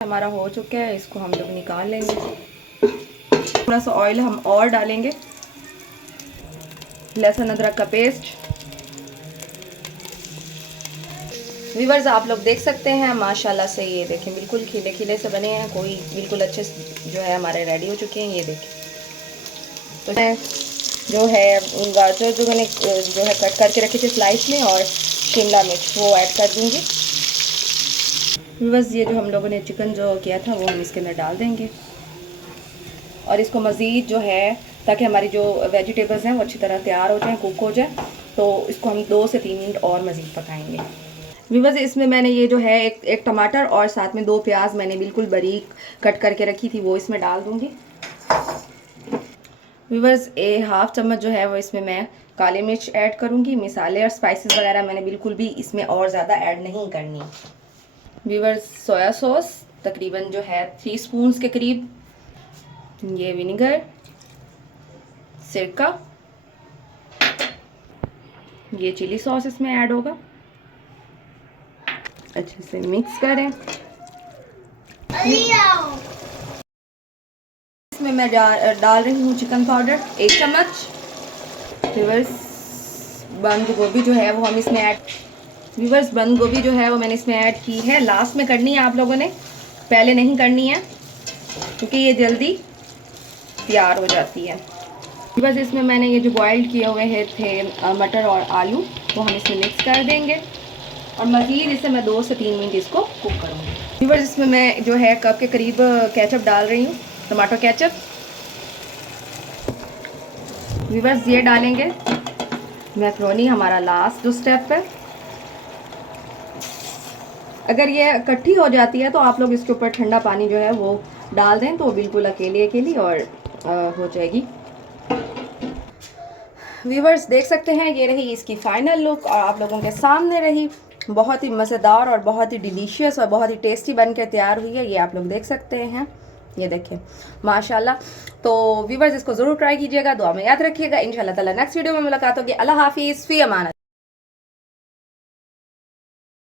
हमारा हो चुका है, इसको हम लोग निकाल लेंगे। थोड़ा सा ऑयल हम और डालेंगे, लहसुन अदरक का पेस्ट। व्यूअर्स आप लोग देख सकते हैं माशाल्लाह से, ये देखें बिल्कुल खिले खिले से बने हैं, कोई बिल्कुल अच्छे जो है हमारे रेडी हो चुके हैं। ये देखें, तो मैं जो है गाजर जो मैंने जो है कट करके रखी थी स्लाइस में, और शिमला मिर्च वो ऐड कर दूंगी। बस ये जो हम लोगों ने चिकन जो किया था वो हम इसके अंदर डाल देंगे, और इसको मज़ीद जो है ताकि हमारी जो वेजिटेबल्स हैं वो अच्छी तरह तैयार हो जाएं, कुक हो जाए, तो इसको हम 2 से 3 मिनट और मज़ीद पकाएंगे। व्यूअर्स इसमें मैंने ये जो है एक टमाटर और साथ में 2 प्याज मैंने बिल्कुल बारीक कट करके रखी थी वो इसमें डाल दूँगी। व्यूअर्स हाफ़ चम्मच जो है वो इसमें मैं काली मिर्च ऐड करूँगी। मसाले और स्पाइसेस वगैरह मैंने बिल्कुल भी इसमें और ज़्यादा ऐड नहीं करनी। व्यूअर्स सोया सॉस तकरीबन जो है 3 स्पून के करीब, ये विनेगर, सिरका, ये चिली सॉस इसमें ऐड होगा। अच्छे से मिक्स करें। इसमें मैं डाल रही हूँ चिकन पाउडर 1 चम्मच। व्यूअर्स बंद गोभी जो है वो हम इसमें ऐड, व्यूअर्स बंद गोभी जो है वो मैंने इसमें ऐड की है। लास्ट में करनी है आप लोगों ने, पहले नहीं करनी है, क्योंकि ये जल्दी तैयार हो जाती है। बस इसमें मैंने ये जो बॉइल्ड किए हुए थे मटर और आलू, वो हम इसमें मिक्स कर देंगे, और मज़ीद इसे मैं 2 से 3 मिनट इसको कुक करूँगी। बस इसमें मैं जो है कप के करीब केचप डाल रही हूँ, टमाटो केचप। व्यूअर्स ये डालेंगे मैक्रोनी, हमारा लास्ट जो स्टेप है। अगर ये इकट्ठी हो जाती है तो आप लोग इसके ऊपर ठंडा पानी जो है वो डाल दें, तो बिल्कुल अकेली अकेली और हो जाएगी। व्यूअर्स देख सकते हैं ये रही इसकी फाइनल लुक, और आप लोगों के सामने रही। बहुत ही मज़ेदार और बहुत ही डिलीशियस और बहुत ही टेस्टी बनकर तैयार हुई है, ये आप लोग देख सकते हैं। ये देखें माशाल्लाह। तो व्यूअर्स इसको ज़रूर ट्राई कीजिएगा, दुआ में याद रखिएगा। इंशाल्लाह ताला नेक्स्ट वीडियो में मुलाकात होगी। अल्लाह हाफिज़, फ़ी अमानत।